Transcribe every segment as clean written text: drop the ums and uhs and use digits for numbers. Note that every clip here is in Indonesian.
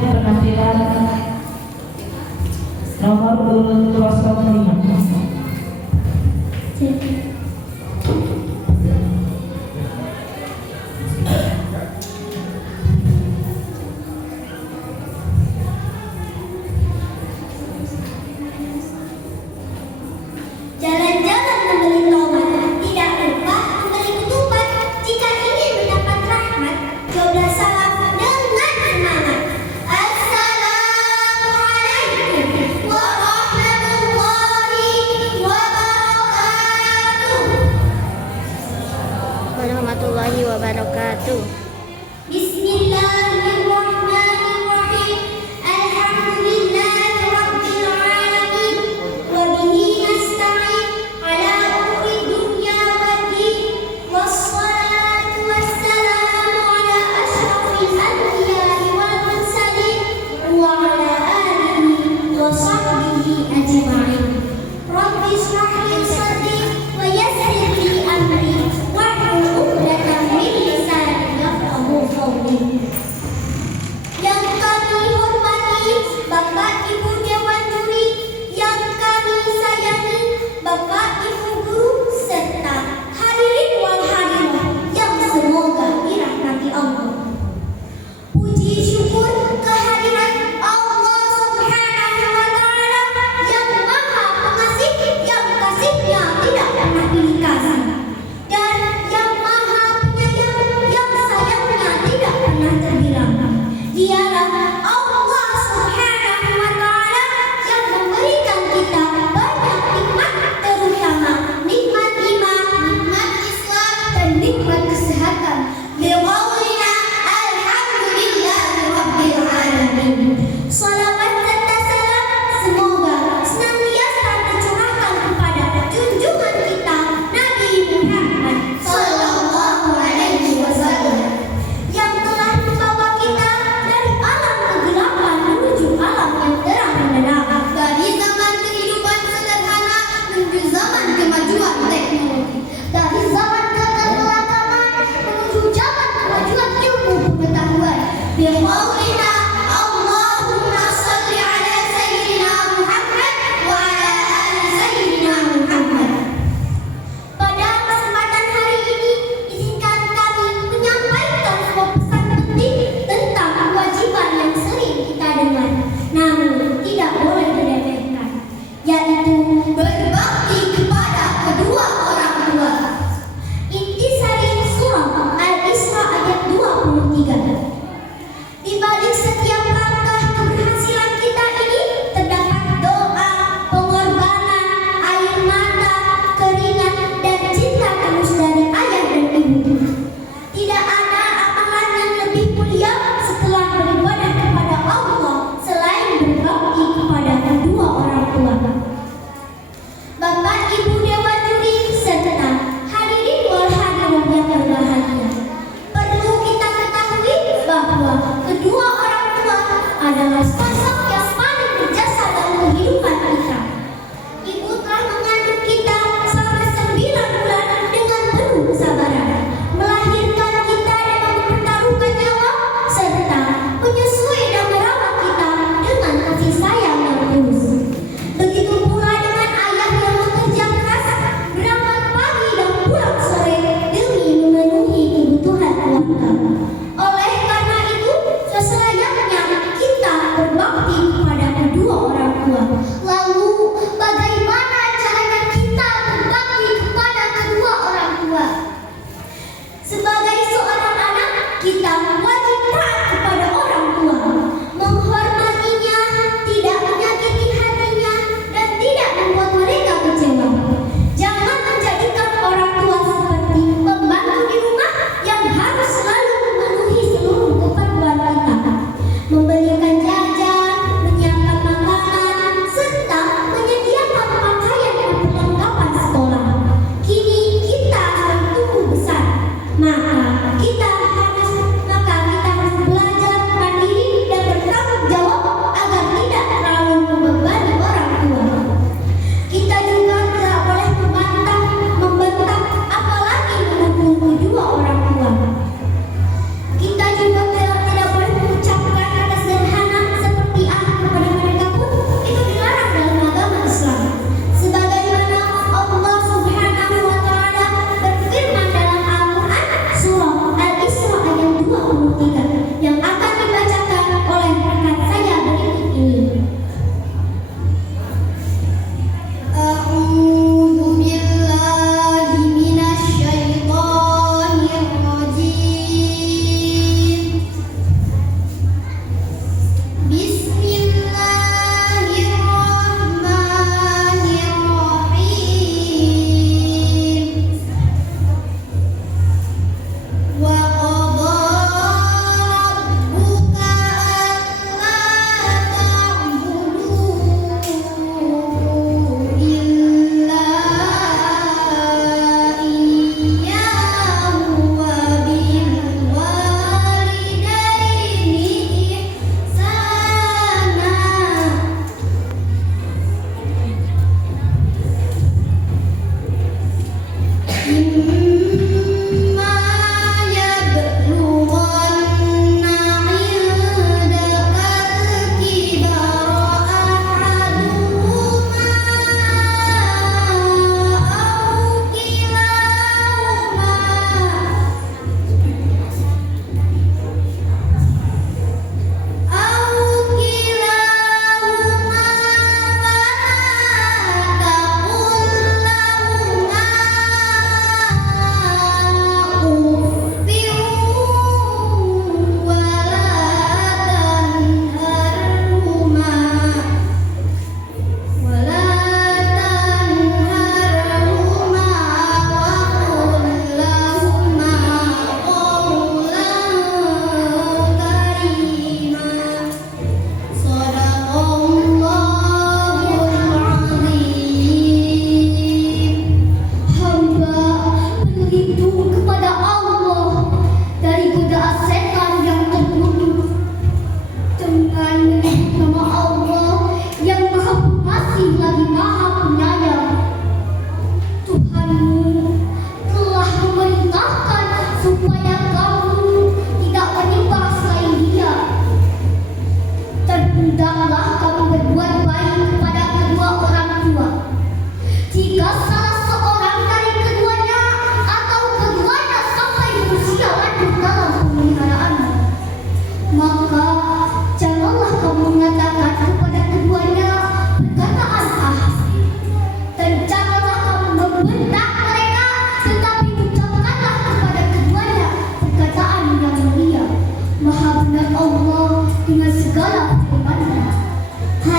penampilan nomor urut 05. Jalan-jalan membeli tomat, tidak lupa membeli ketupat. Jika ingin mendapat rahmat, coba salam dengan semangat. Assalamualaikum warahmatullahi wabarakatuh. Bismillahirrahmanirrahim. Alhamdulillahirabbil alamin. Wa bihi nasta'in ala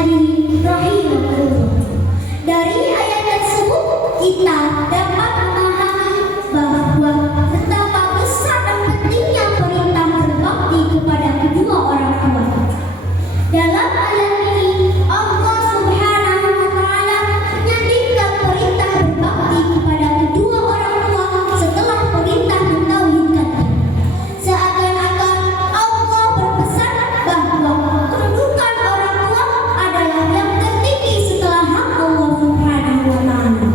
Hadirin rahimakumullah. Dari ayat tersebut kita dapat memahami bahwa betapa besar dan pentingnya perintah berbakti kepada kedua orang tua. Dalam ayat ini Allah Subhanahu wa taala menyandingkan perintah berbakti kepada kedua orang tua setelah perintah mentauhidkannya. Seakan-akan Allah berpesan bahwa kedudukan orang tua adalah yang tertinggi setelah hak Allah Subhanahu wa taala.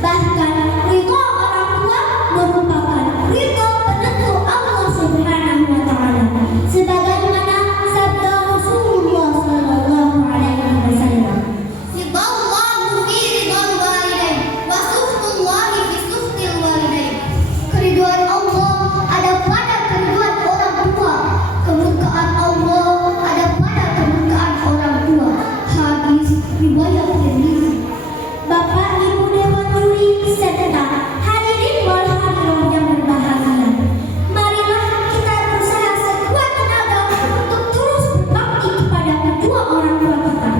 Bahkan ridha orang tua merupakan ridha penentu Allah Subhanahu wa taala. Sebagaimana sabda Rasulullah sallallahu alaihi wasallam, "Ridallahu fi ridal walidain wa sukhtullahi fi sukhtil walidain." Keriduan Allah ada pada keriduan orang tua, kemurkaan Allah ada pada kemurkaan orang tua. Hadis riwayat Tirmidzi. Bapak, Ibu Dewan Juri serta hadirin wal hadirat yang berbahagia, marilah kita berusaha sekuat tenaga untuk terus berbakti kepada kedua orang tua kita.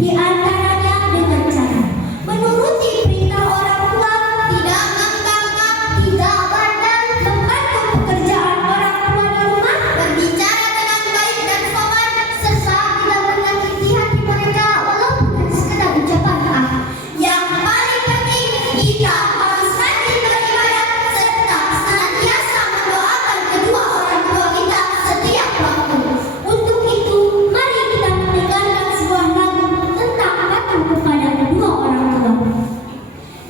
Di antaranya dengan cara menuruti perintah orang tua, tidak membangkang, tidak bandel, membantu pekerjaan orang tua di rumah, berbicara dengan baik dan sopan, serta tidak menyakiti hati mereka walaupun hanya sekedar ucapan maaf. Yang paling penting, kita harus rajin beribadah serta senantiasa mendoakan kedua orang tua kita setiap waktu. Untuk itu, mari kita mendengarkan sebuah lagu tentang patuh kepada kedua orang tua.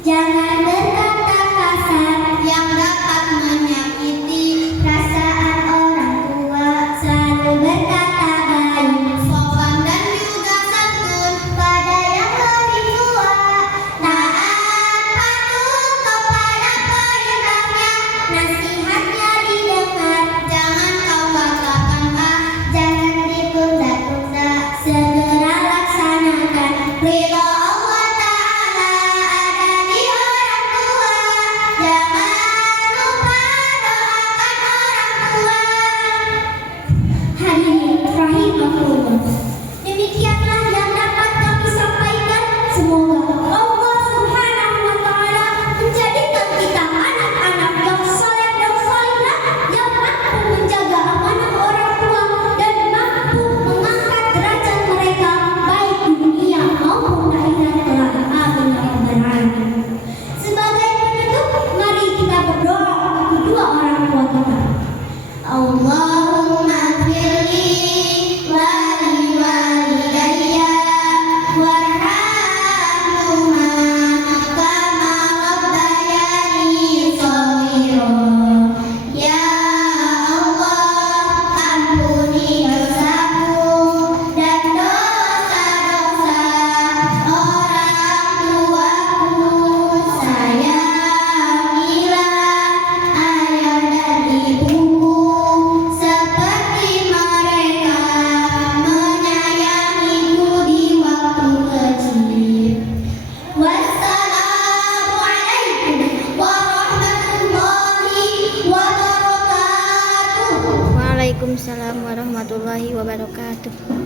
Jangan berkata kasar yang dapat menyakiti perasaan orang tua. Selalu berkata baik, sopan dan juga santun pada yang lebih tua. Taat patuh kepada perintahnya, nasihatnya didengar. Jangan kau katakan ah, jangan ditunda-tunda. Segera laksanakan ridha Allah Ta'ala ada di orang tua. Jangan lupa doakan orang tua. Hadirin rahimakumullah. Demikianlah yang dapat kami sampaikan. Semoga Allah Subhanahu wa taala menjadikan kita anak-anak yang saleh dan salihah, yang mampu menjaga amanah orang tua dan mampu mengangkat derajat mereka baik di dunia maupun akhirat kelak. Amin ya rabbal alamin. Sebagai penutup, mari kita berdoa untuk kedua orang tua kita. Allahumma firli wa liwalidayya warhamhuma kama rabbayani shaghira. Ya Allah, ampuni dosaku dan dosa-dosa orang tuaku. Sayangilah ayah dan ibuku seperti mereka menyayangiku di waktu kecil. Wassalamualaikum warahmatullahi wabarakatuh. Waalaikumsalam warahmatullahi wabarakatuh.